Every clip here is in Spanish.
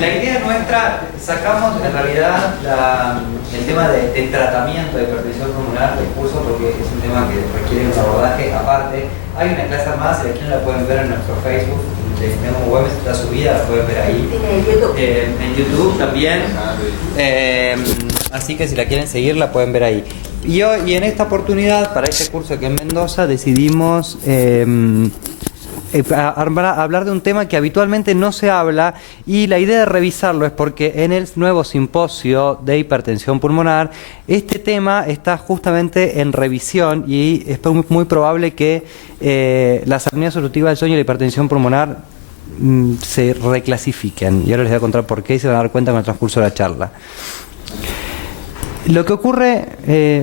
La idea nuestra, sacamos en realidad el tema del tratamiento de hipertensión pulmonar del curso porque es un tema que requiere un abordaje aparte. Hay una clase más y aquí no la pueden ver en nuestro Facebook, tenemos web, está subida, la pueden ver ahí. En YouTube también. Así que si la quieren seguir la pueden ver ahí. Y en esta oportunidad, para este curso aquí en Mendoza, decidimos hablar de un tema que habitualmente no se habla, y la idea de revisarlo es porque en el nuevo simposio de hipertensión pulmonar este tema está justamente en revisión y es muy probable que las apneas obstructivas del sueño y la hipertensión pulmonar se reclasifiquen, y ahora les voy a contar por qué y se van a dar cuenta con el transcurso de la charla. Lo que ocurre,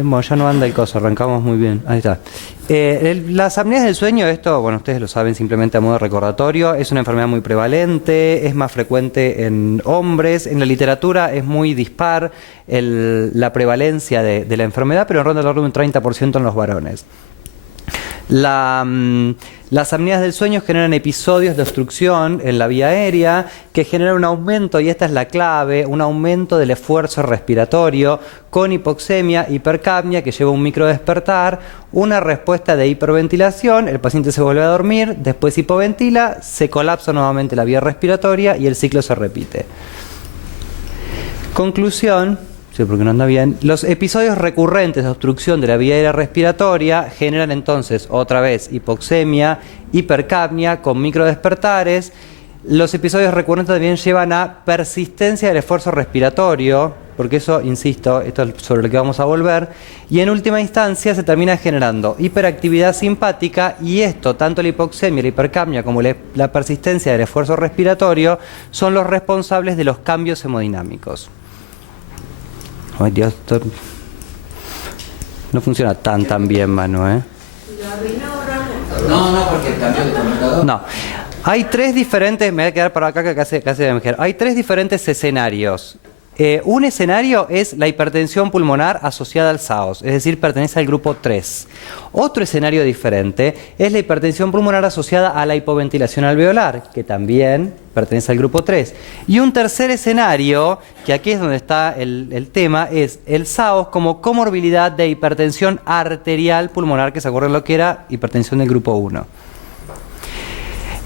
bueno, ya no anda el coso, arrancamos muy bien, ahí está. Las apneas del sueño, esto, bueno, ustedes lo saben simplemente a modo de recordatorio, es una enfermedad muy prevalente, es más frecuente en hombres, en la literatura es muy dispar la prevalencia de la enfermedad, pero ronda alrededor de un 30% en los varones. Las apneas del sueño generan episodios de obstrucción en la vía aérea que generan un aumento, y esta es la clave, un aumento del esfuerzo respiratorio con hipoxemia, hipercapnia que lleva a un microdespertar, una respuesta de hiperventilación, el paciente se vuelve a dormir, después hipoventila, se colapsa nuevamente la vía respiratoria y el ciclo se repite. Conclusión. Sí, porque no anda bien. Los episodios recurrentes de obstrucción de la vía aérea respiratoria generan entonces otra vez hipoxemia, hipercapnia con microdespertares. Los episodios recurrentes también llevan a persistencia del esfuerzo respiratorio, porque eso, insisto, esto es sobre lo que vamos a volver, y en última instancia se termina generando hiperactividad simpática, y esto, tanto la hipoxemia, la hipercapnia como la persistencia del esfuerzo respiratorio, son los responsables de los cambios hemodinámicos. Ay, Dios, esto no funciona tan bien, Manu, ¿eh? No, porque cambió de computador. No. Hay tres diferentes, me voy a quedar para acá que casi de mujer. Hay tres diferentes escenarios. Un escenario es la hipertensión pulmonar asociada al SAOS, es decir, pertenece al grupo 3. Otro escenario diferente es la hipertensión pulmonar asociada a la hipoventilación alveolar, que también pertenece al grupo 3. Y un tercer escenario, que aquí es donde está el tema, es el SAOS como comorbilidad de hipertensión arterial pulmonar, que se acuerdan lo que era hipertensión del grupo 1.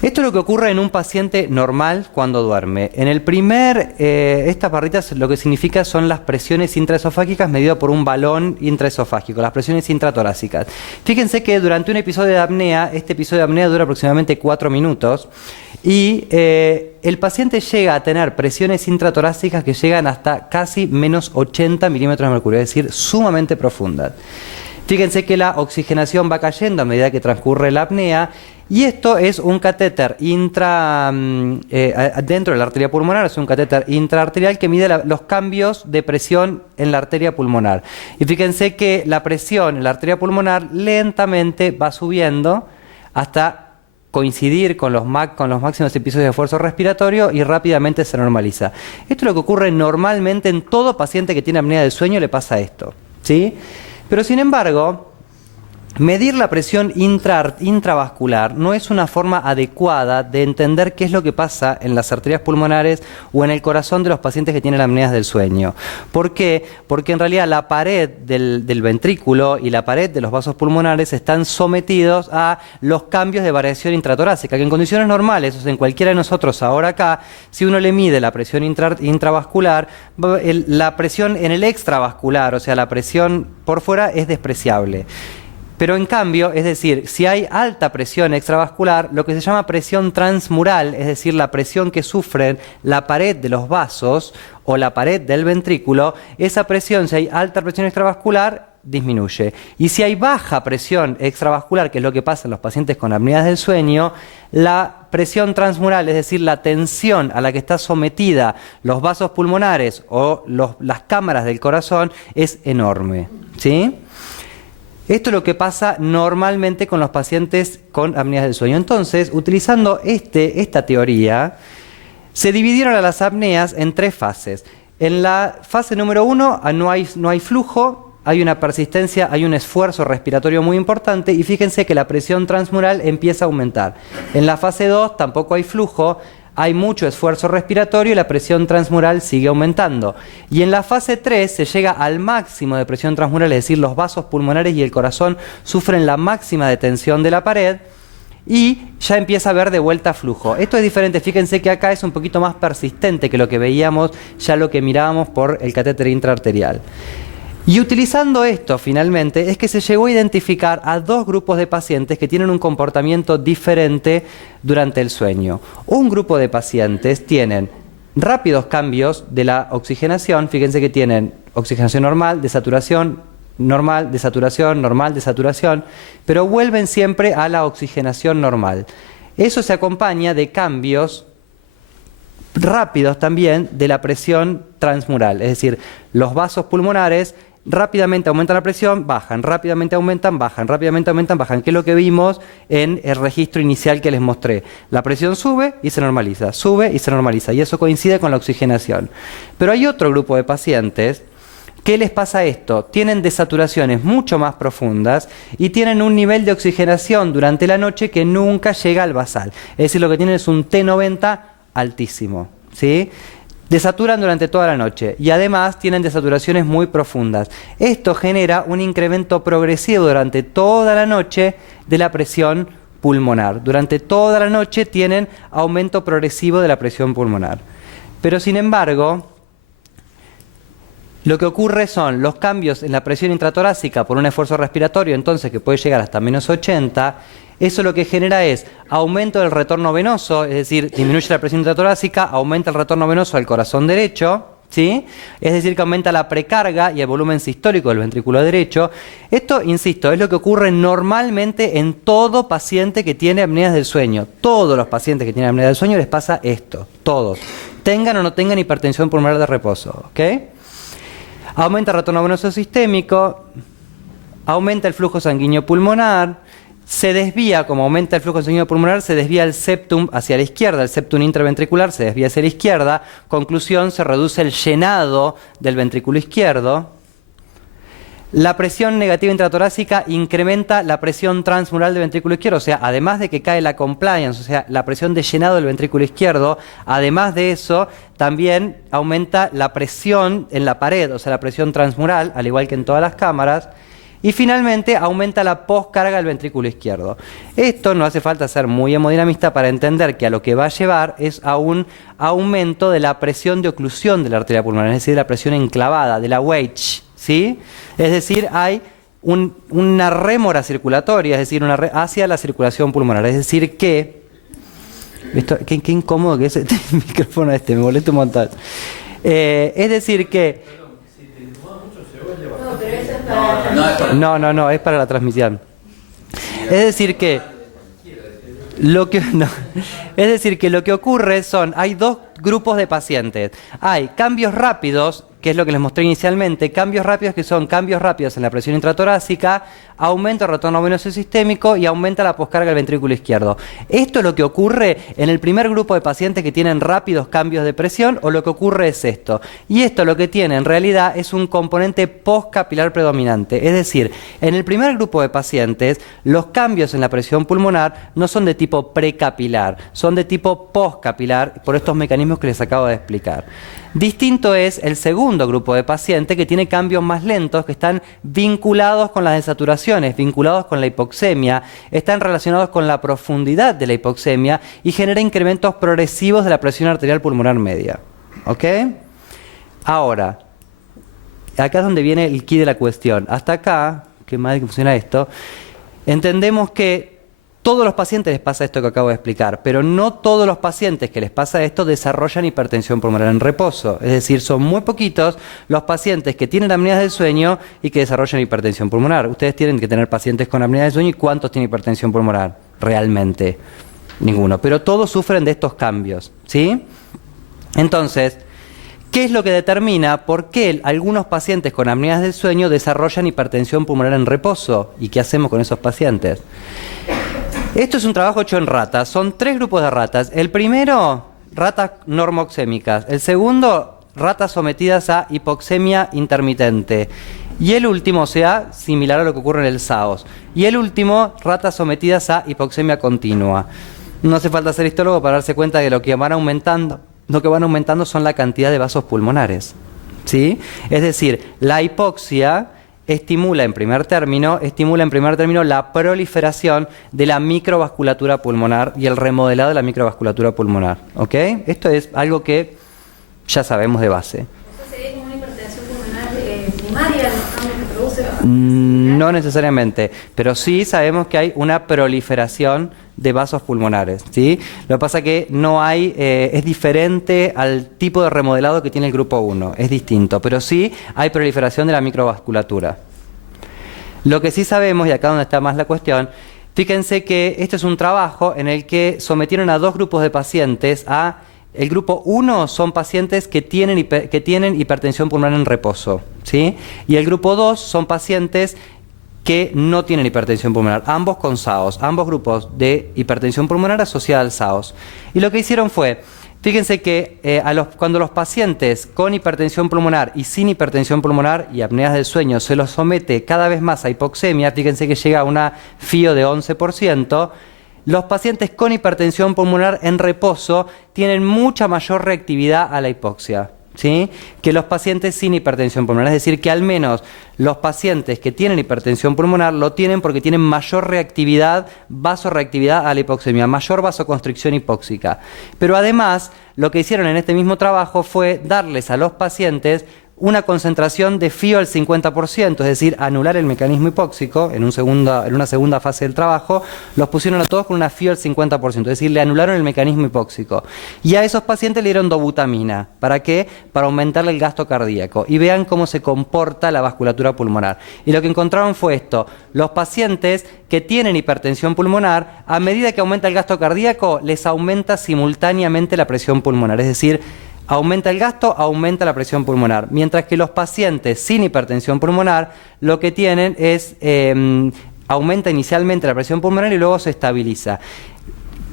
Esto es lo que ocurre en un paciente normal cuando duerme. En el estas barritas lo que significa son las presiones intraesofágicas medidas por un balón intraesofágico, las presiones intratorácicas. Fíjense que durante un episodio de apnea, este episodio de apnea dura aproximadamente 4 minutos, y el paciente llega a tener presiones intratorácicas que llegan hasta casi menos 80 milímetros de mercurio, es decir, sumamente profundas. Fíjense que la oxigenación va cayendo a medida que transcurre la apnea, y esto es un catéter dentro de la arteria pulmonar, es un catéter intraarterial que mide los cambios de presión en la arteria pulmonar. Y fíjense que la presión en la arteria pulmonar lentamente va subiendo hasta coincidir con los máximos episodios de esfuerzo respiratorio, y rápidamente se normaliza. Esto es lo que ocurre normalmente en todo paciente que tiene apnea del sueño, le pasa esto, ¿sí? Pero sin embargo, medir la presión intravascular no es una forma adecuada de entender qué es lo que pasa en las arterias pulmonares o en el corazón de los pacientes que tienen apneas del sueño. ¿Por qué? Porque en realidad la pared del ventrículo y la pared de los vasos pulmonares están sometidos a los cambios de variación intratorácica, que en condiciones normales, o sea, en cualquiera de nosotros ahora acá, si uno le mide la presión intravascular, la presión en el extravascular, o sea, la presión por fuera, es despreciable. Pero en cambio, es decir, si hay alta presión extravascular, lo que se llama presión transmural, es decir, la presión que sufren la pared de los vasos o la pared del ventrículo, esa presión, si hay alta presión extravascular, disminuye. Y si hay baja presión extravascular, que es lo que pasa en los pacientes con apneas del sueño, la presión transmural, es decir, la tensión a la que está sometida los vasos pulmonares o las cámaras del corazón, es enorme, ¿sí? Esto es lo que pasa normalmente con los pacientes con apneas del sueño. Entonces, utilizando esta teoría, se dividieron a las apneas en 3 fases. En la fase número 1 no hay flujo, hay una persistencia, hay un esfuerzo respiratorio muy importante, y fíjense que la presión transmural empieza a aumentar. En la fase 2 tampoco hay flujo, hay mucho esfuerzo respiratorio y la presión transmural sigue aumentando. Y en la fase 3 se llega al máximo de presión transmural, es decir, los vasos pulmonares y el corazón sufren la máxima de tensión de la pared y ya empieza a haber de vuelta flujo. Esto es diferente, fíjense que acá es un poquito más persistente que lo que veíamos, ya lo que mirábamos por el catéter intraarterial. Y utilizando esto, finalmente, es que se llegó a identificar a dos grupos de pacientes que tienen un comportamiento diferente durante el sueño. Un grupo de pacientes tienen rápidos cambios de la oxigenación, fíjense que tienen oxigenación normal, desaturación normal, desaturación, normal, desaturación, pero vuelven siempre a la oxigenación normal. Eso se acompaña de cambios rápidos también de la presión transmural, es decir, los vasos pulmonares rápidamente aumentan la presión, bajan, rápidamente aumentan, bajan, rápidamente aumentan, bajan, que es lo que vimos en el registro inicial que les mostré. La presión sube y se normaliza, sube y se normaliza, y eso coincide con la oxigenación. Pero hay otro grupo de pacientes. ¿Qué les pasa esto? Tienen desaturaciones mucho más profundas y tienen un nivel de oxigenación durante la noche que nunca llega al basal. Es decir, lo que tienen es un T90 altísimo, ¿sí? Desaturan durante toda la noche y además tienen desaturaciones muy profundas. Esto genera un incremento progresivo durante toda la noche de la presión pulmonar. Durante toda la noche tienen aumento progresivo de la presión pulmonar. Pero sin embargo, lo que ocurre son los cambios en la presión intratorácica por un esfuerzo respiratorio, entonces que puede llegar hasta -80, eso lo que genera es aumento del retorno venoso, es decir, disminuye la presión intratorácica, aumenta el retorno venoso al corazón derecho, ¿sí? Es decir, que aumenta la precarga y el volumen sistólico del ventrículo derecho. Esto, insisto, es lo que ocurre normalmente en todo paciente que tiene apneas del sueño. Todos los pacientes que tienen apnea del sueño les pasa esto, todos. Tengan o no tengan hipertensión pulmonar de reposo, ¿ok? Aumenta el retorno venoso sistémico, aumenta el flujo sanguíneo pulmonar, se desvía, como aumenta el flujo sanguíneo pulmonar, se desvía el septum hacia la izquierda, el septum intraventricular se desvía hacia la izquierda, conclusión, se reduce el llenado del ventrículo izquierdo. La presión negativa intratorácica incrementa la presión transmural del ventrículo izquierdo, o sea, además de que cae la compliance, o sea, la presión de llenado del ventrículo izquierdo, además de eso, también aumenta la presión en la pared, o sea, la presión transmural, al igual que en todas las cámaras, y finalmente aumenta la poscarga del ventrículo izquierdo. Esto no hace falta ser muy hemodinamista para entender que a lo que va a llevar es a un aumento de la presión de oclusión de la arteria pulmonar, es decir, la presión enclavada, de la wedge, ¿sí? Es decir, hay una rémora circulatoria, es decir, hacia la circulación pulmonar. Es decir, que... qué incómodo que es este micrófono me molesta un montón. Es decir, que... No, es para la transmisión. Es decir, que... Es decir, que lo que ocurre hay dos grupos de pacientes. Hay cambios rápidos, que es lo que les mostré inicialmente, cambios rápidos que son cambios rápidos en la presión intratorácica, aumenta el retorno venoso sistémico y aumenta la poscarga del ventrículo izquierdo. Esto es lo que ocurre en el primer grupo de pacientes que tienen rápidos cambios de presión, o lo que ocurre es esto. Y esto lo que tiene en realidad es un componente postcapilar predominante. Es decir, en el primer grupo de pacientes, los cambios en la presión pulmonar no son de tipo precapilar, son de tipo postcapilar por estos mecanismos que les acabo de explicar. Distinto es el segundo grupo de pacientes que tiene cambios más lentos, que están vinculados con las desaturaciones, vinculados con la hipoxemia, están relacionados con la profundidad de la hipoxemia y genera incrementos progresivos de la presión arterial pulmonar media. ¿Ok? Ahora, acá es donde viene el quid de la cuestión. Hasta acá, qué mal que funciona esto, entendemos que todos los pacientes les pasa esto que acabo de explicar, pero no todos los pacientes que les pasa esto desarrollan hipertensión pulmonar en reposo. Es decir, son muy poquitos los pacientes que tienen apneas del sueño y que desarrollan hipertensión pulmonar. Ustedes tienen que tener pacientes con apnea del sueño, ¿y cuántos tienen hipertensión pulmonar? Realmente, ninguno. Pero todos sufren de estos cambios, ¿sí? Entonces, ¿qué es lo que determina por qué algunos pacientes con apneas del sueño desarrollan hipertensión pulmonar en reposo? ¿Y qué hacemos con esos pacientes? Esto es un trabajo hecho en ratas. Son 3 grupos de ratas. El primero, ratas normoxémicas. El segundo, ratas sometidas a hipoxemia intermitente. Y el último, o sea, similar a lo que ocurre en el SAOS. Y el último, ratas sometidas a hipoxemia continua. No hace falta ser histólogo para darse cuenta de que lo que van aumentando son la cantidad de vasos pulmonares, ¿sí? Es decir, la hipoxia estimula en primer término la proliferación de la microvasculatura pulmonar y el remodelado de la microvasculatura pulmonar, ¿ok? Esto es algo que ya sabemos de base. ¿Sería como una hipertensión pulmonar primaria, los cambios que produce? No necesariamente, pero sí sabemos que hay una proliferación de vasos pulmonares, ¿sí? Lo que pasa es que no hay, es diferente al tipo de remodelado que tiene el grupo 1, es distinto, pero sí hay proliferación de la microvasculatura. Lo que sí sabemos, y acá donde está más la cuestión, fíjense que este es un trabajo en el que sometieron a 2 grupos de pacientes el grupo 1 son pacientes que tienen hipertensión pulmonar en reposo, ¿sí? Y el grupo 2 son pacientes que no tienen hipertensión pulmonar, ambos con SAOS, ambos grupos de hipertensión pulmonar asociada al SAOS. Y lo que hicieron fue, fíjense que cuando los pacientes con hipertensión pulmonar y sin hipertensión pulmonar y apneas del sueño se los somete cada vez más a hipoxemia, fíjense que llega a una FIO de 11%, los pacientes con hipertensión pulmonar en reposo tienen mucha mayor reactividad a la hipoxia, ¿sí?, que los pacientes sin hipertensión pulmonar. Es decir, que al menos los pacientes que tienen hipertensión pulmonar lo tienen porque tienen mayor reactividad, vasorreactividad a la hipoxemia, mayor vasoconstricción hipóxica. Pero además, lo que hicieron en este mismo trabajo fue darles a los pacientes una concentración de FIO al 50%, es decir, anular el mecanismo hipóxico en una segunda fase del trabajo, los pusieron a todos con una FIO al 50%, es decir, le anularon el mecanismo hipóxico. Y a esos pacientes le dieron dobutamina. ¿Para qué? Para aumentarle el gasto cardíaco. Y vean cómo se comporta la vasculatura pulmonar. Y lo que encontraron fue esto: los pacientes que tienen hipertensión pulmonar, a medida que aumenta el gasto cardíaco, les aumenta simultáneamente la presión pulmonar, es decir, aumenta el gasto, aumenta la presión pulmonar. Mientras que los pacientes sin hipertensión pulmonar lo que tienen es, aumenta inicialmente la presión pulmonar y luego se estabiliza.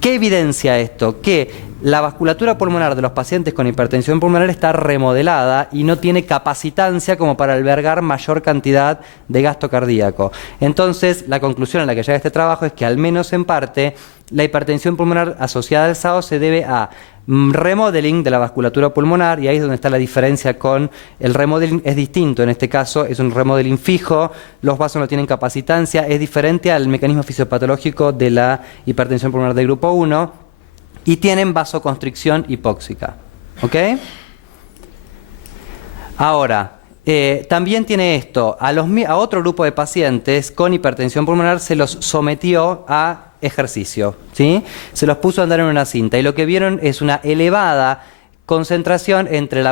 ¿Qué evidencia esto? Que la vasculatura pulmonar de los pacientes con hipertensión pulmonar está remodelada y no tiene capacitancia como para albergar mayor cantidad de gasto cardíaco. Entonces, la conclusión a la que llega este trabajo es que, al menos en parte, la hipertensión pulmonar asociada al SAO se debe a remodeling de la vasculatura pulmonar, y ahí es donde está la diferencia con el remodeling. Es distinto, en este caso es un remodeling fijo, los vasos no tienen capacitancia, es diferente al mecanismo fisiopatológico de la hipertensión pulmonar de grupo 1, y tienen vasoconstricción hipóxica. ¿Ok? Ahora, también tiene esto: a otro grupo de pacientes con hipertensión pulmonar se los sometió a ejercicio, ¿sí? Se los puso a andar en una cinta y lo que vieron es una elevada correlación entre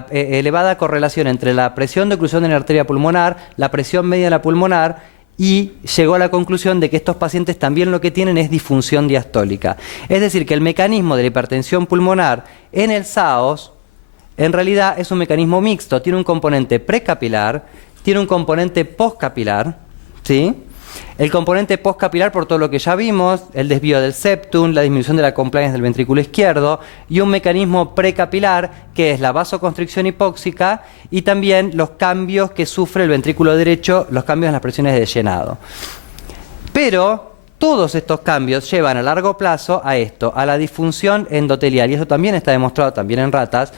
la presión de oclusión de la arteria pulmonar, la presión media de la pulmonar, y llegó a la conclusión de que estos pacientes también lo que tienen es disfunción diastólica. Es decir, que el mecanismo de la hipertensión pulmonar en el SAOS en realidad es un mecanismo mixto, tiene un componente precapilar, tiene un componente postcapilar, ¿sí? El componente postcapilar, por todo lo que ya vimos, el desvío del septum, la disminución de la compliance del ventrículo izquierdo, y un mecanismo precapilar que es la vasoconstricción hipóxica y también los cambios que sufre el ventrículo derecho, los cambios en las presiones de llenado. Pero todos estos cambios llevan a largo plazo a esto, a la disfunción endotelial, y eso también está demostrado también en ratas,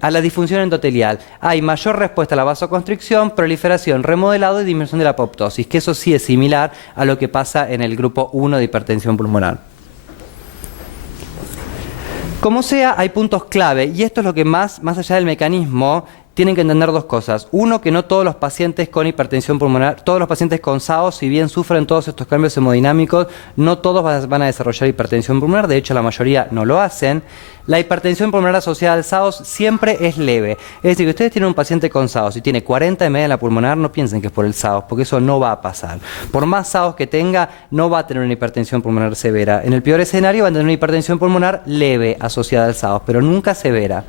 a la disfunción endotelial. Hay mayor respuesta a la vasoconstricción, proliferación, remodelado y disminución de la apoptosis, que eso sí es similar a lo que pasa en el grupo 1 de hipertensión pulmonar. Como sea, hay puntos clave, y esto es lo que más allá del mecanismo, tienen que entender dos cosas. Uno, que no todos los pacientes con hipertensión pulmonar, todos los pacientes con SAO, si bien sufren todos estos cambios hemodinámicos, no todos van a desarrollar hipertensión pulmonar, de hecho la mayoría no lo hacen. La hipertensión pulmonar asociada al SAO siempre es leve. Es decir, que ustedes tienen un paciente con SAO, si tiene 40 de media en la pulmonar, no piensen que es por el SAO, porque eso no va a pasar. Por más SAO que tenga, no va a tener una hipertensión pulmonar severa. En el peor escenario va a tener una hipertensión pulmonar leve asociada al SAO, pero nunca severa.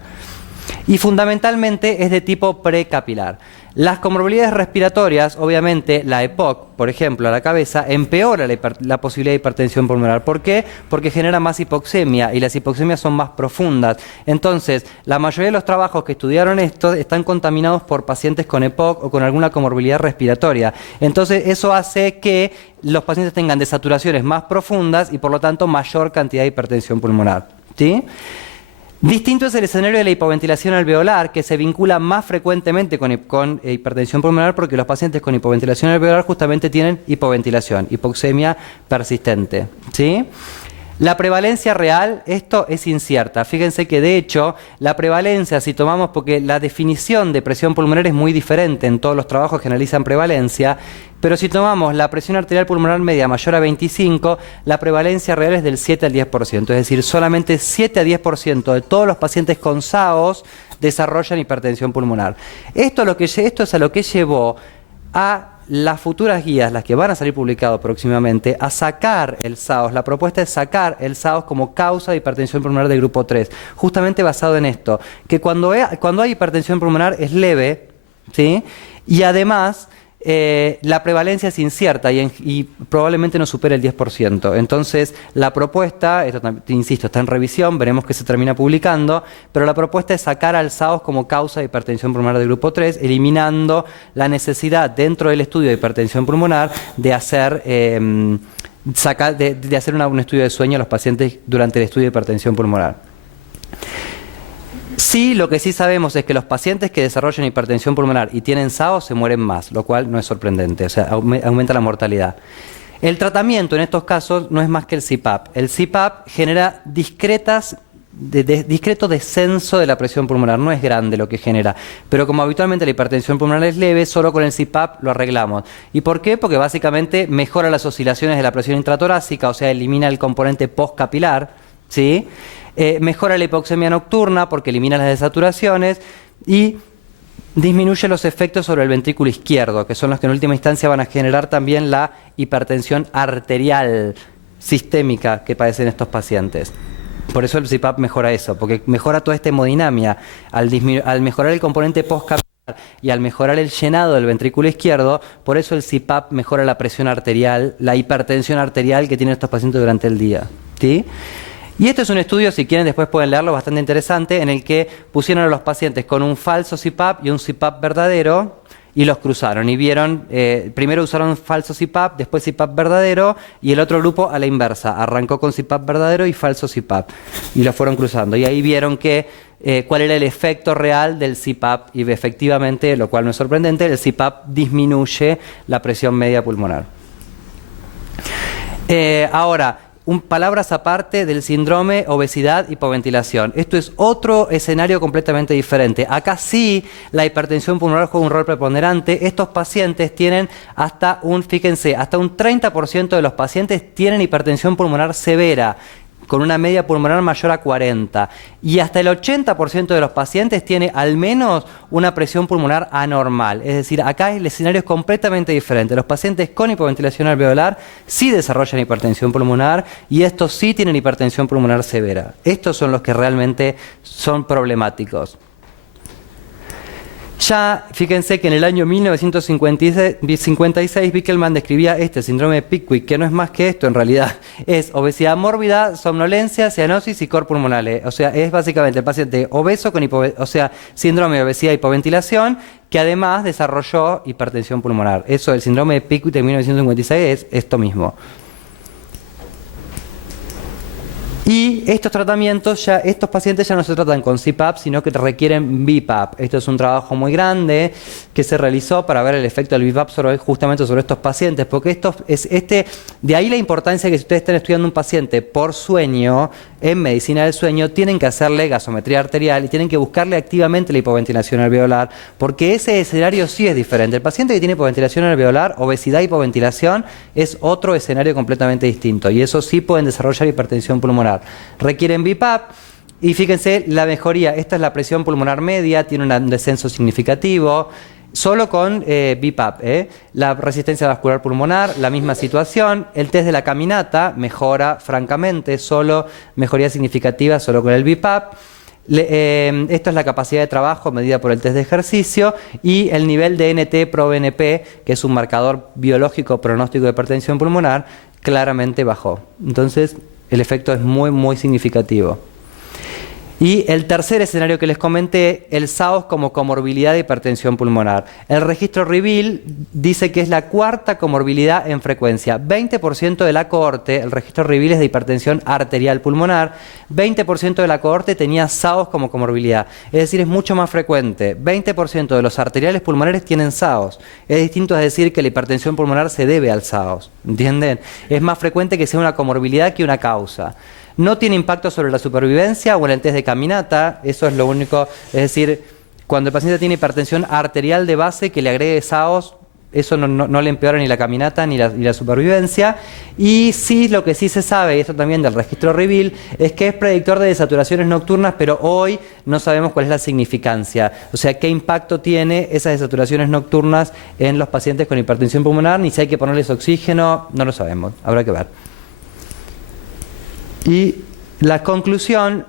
Y fundamentalmente es de tipo precapilar. Las comorbilidades respiratorias, obviamente la EPOC, por ejemplo, a la cabeza, empeora la posibilidad de hipertensión pulmonar. ¿Por qué? Porque genera más hipoxemia y las hipoxemias son más profundas. Entonces, la mayoría de los trabajos que estudiaron esto están contaminados por pacientes con EPOC o con alguna comorbilidad respiratoria. Entonces, eso hace que los pacientes tengan desaturaciones más profundas y, por lo tanto, mayor cantidad de hipertensión pulmonar. ¿Sí? Distinto es el escenario de la hipoventilación alveolar, que se vincula más frecuentemente con hipertensión pulmonar porque los pacientes con hipoventilación alveolar justamente tienen hipoventilación, hipoxemia persistente. ¿Sí? La prevalencia real, esto es incierta. Fíjense que de hecho la prevalencia, si tomamos, porque la definición de presión pulmonar es muy diferente en todos los trabajos que analizan prevalencia, pero si tomamos la presión arterial pulmonar media mayor a 25, la prevalencia real es del 7 al 10%, es decir, solamente 7 a 10% de todos los pacientes con SAOS desarrollan hipertensión pulmonar. Esto es a lo que llevó a las futuras guías, las que van a salir publicadas próximamente, a sacar el SAOS. La propuesta es sacar el SAOS como causa de hipertensión pulmonar de grupo 3, justamente basado en esto, que cuando hay hipertensión pulmonar es leve, ¿sí? Y además la prevalencia es incierta y probablemente no supera el 10%. Entonces, la propuesta, esto insisto, está en revisión, veremos que se termina publicando, pero la propuesta es sacar al SAOS como causa de hipertensión pulmonar de grupo 3, eliminando la necesidad dentro del estudio de hipertensión pulmonar de hacer, un estudio de sueño a los pacientes durante el estudio de hipertensión pulmonar. Sí, lo que sí sabemos es que los pacientes que desarrollan hipertensión pulmonar y tienen SAOS se mueren más, lo cual no es sorprendente, o sea, aumenta la mortalidad. El tratamiento en estos casos no es más que el CPAP. El CPAP genera discreto descenso de la presión pulmonar, no es grande lo que genera, pero como habitualmente la hipertensión pulmonar es leve, solo con el CPAP lo arreglamos. ¿Y por qué? Porque básicamente mejora las oscilaciones de la presión intratorácica, o sea, elimina el componente postcapilar, ¿sí? Mejora la hipoxemia nocturna porque elimina las desaturaciones y disminuye los efectos sobre el ventrículo izquierdo, que son los que en última instancia van a generar también la hipertensión arterial sistémica que padecen estos pacientes. Por eso el CPAP mejora eso, porque mejora toda esta hemodinamia. Al mejorar el componente postcapilar y al mejorar el llenado del ventrículo izquierdo, por eso el CPAP mejora la presión arterial, la hipertensión arterial que tienen estos pacientes durante el día. ¿Sí? Y este es un estudio, si quieren después pueden leerlo, bastante interesante, en el que pusieron a los pacientes con un falso CPAP y un CPAP verdadero y los cruzaron y vieron, primero usaron falso CPAP, después CPAP verdadero y el otro grupo a la inversa, arrancó con CPAP verdadero y falso CPAP y los fueron cruzando y ahí vieron que cuál era el efecto real del CPAP y efectivamente, lo cual no es sorprendente, el CPAP disminuye la presión media pulmonar. Ahora, palabras aparte del síndrome, obesidad, hipoventilación. Esto es otro escenario completamente diferente. Acá sí la hipertensión pulmonar juega un rol preponderante. Estos pacientes tienen hasta un 30% de los pacientes tienen hipertensión pulmonar severa, con una media pulmonar mayor a 40. Y hasta el 80% de los pacientes tiene al menos una presión pulmonar anormal. Es decir, acá el escenario es completamente diferente. Los pacientes con hipoventilación alveolar sí desarrollan hipertensión pulmonar y estos sí tienen hipertensión pulmonar severa. Estos son los que realmente son problemáticos. Ya, fíjense que en el año 1956 Bickelman describía este síndrome de Pickwick, que no es más que esto en realidad. Es obesidad mórbida, somnolencia, cianosis y cor pulmonale. O sea, es básicamente el paciente obeso con síndrome de obesidad y hipoventilación, que además desarrolló hipertensión pulmonar. Eso, el síndrome de Pickwick de 1956 es esto mismo. Y estos tratamientos, estos pacientes ya no se tratan con CPAP, sino que requieren BiPAP. Esto es un trabajo muy grande que se realizó para ver el efecto del BiPAP justamente sobre estos pacientes, porque de ahí la importancia que si ustedes están estudiando un paciente por sueño, en medicina del sueño, tienen que hacerle gasometría arterial y tienen que buscarle activamente la hipoventilación alveolar, porque ese escenario sí es diferente. El paciente que tiene hipoventilación alveolar, obesidad, hipoventilación, es otro escenario completamente distinto, y eso sí pueden desarrollar hipertensión pulmonar. Requieren BiPAP. Y fíjense la mejoría, esta es la presión pulmonar media, tiene un descenso significativo, solo con BiPAP. La resistencia vascular pulmonar, la misma situación, el test de la caminata mejora francamente, solo mejoría significativa solo con el BiPAP. Esto es la capacidad de trabajo medida por el test de ejercicio y el nivel de NT-proBNP, que es un marcador biológico pronóstico de hipertensión pulmonar, claramente bajó. Entonces, el efecto es muy, muy significativo. Y el tercer escenario que les comenté, el SAOS como comorbilidad de hipertensión pulmonar. El registro REVEAL dice que es la cuarta comorbilidad en frecuencia. 20% de la cohorte, el registro REVEAL es de hipertensión arterial pulmonar, 20% de la cohorte tenía SAOS como comorbilidad. Es decir, es mucho más frecuente. 20% de los arteriales pulmonares tienen SAOS. Es distinto a decir que la hipertensión pulmonar se debe al SAOS. ¿Entienden? Es más frecuente que sea una comorbilidad que una causa. No tiene impacto sobre la supervivencia o en el test de caminata, eso es lo único, es decir, cuando el paciente tiene hipertensión arterial de base que le agregue SAOS, eso no le empeora ni la caminata ni la supervivencia. Y sí, lo que sí se sabe, y esto también del registro REVEAL, es que es predictor de desaturaciones nocturnas, pero hoy no sabemos cuál es la significancia. O sea, qué impacto tiene esas desaturaciones nocturnas en los pacientes con hipertensión pulmonar, ni si hay que ponerles oxígeno, no lo sabemos, habrá que ver. Y la conclusión,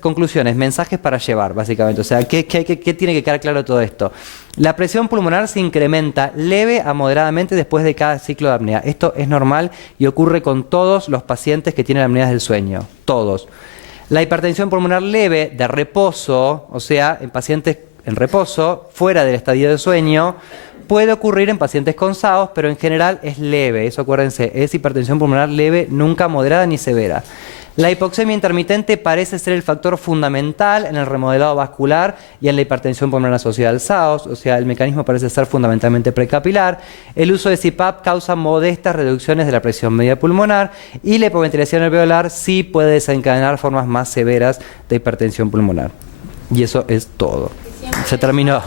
conclusiones, mensajes para llevar, básicamente. O sea, ¿qué tiene que quedar claro de todo esto? La presión pulmonar se incrementa leve a moderadamente después de cada ciclo de apnea. Esto es normal y ocurre con todos los pacientes que tienen apneas del sueño. Todos. La hipertensión pulmonar leve de reposo, o sea, en pacientes en reposo, fuera del estadio de sueño, puede ocurrir en pacientes con SAOS, pero en general es leve. Eso acuérdense, es hipertensión pulmonar leve, nunca moderada ni severa. La hipoxemia intermitente parece ser el factor fundamental en el remodelado vascular y en la hipertensión pulmonar asociada al SAOS, o sea, el mecanismo parece ser fundamentalmente precapilar. El uso de CPAP causa modestas reducciones de la presión media pulmonar y la hipoventilación alveolar sí puede desencadenar formas más severas de hipertensión pulmonar. Y eso es todo. Se terminó.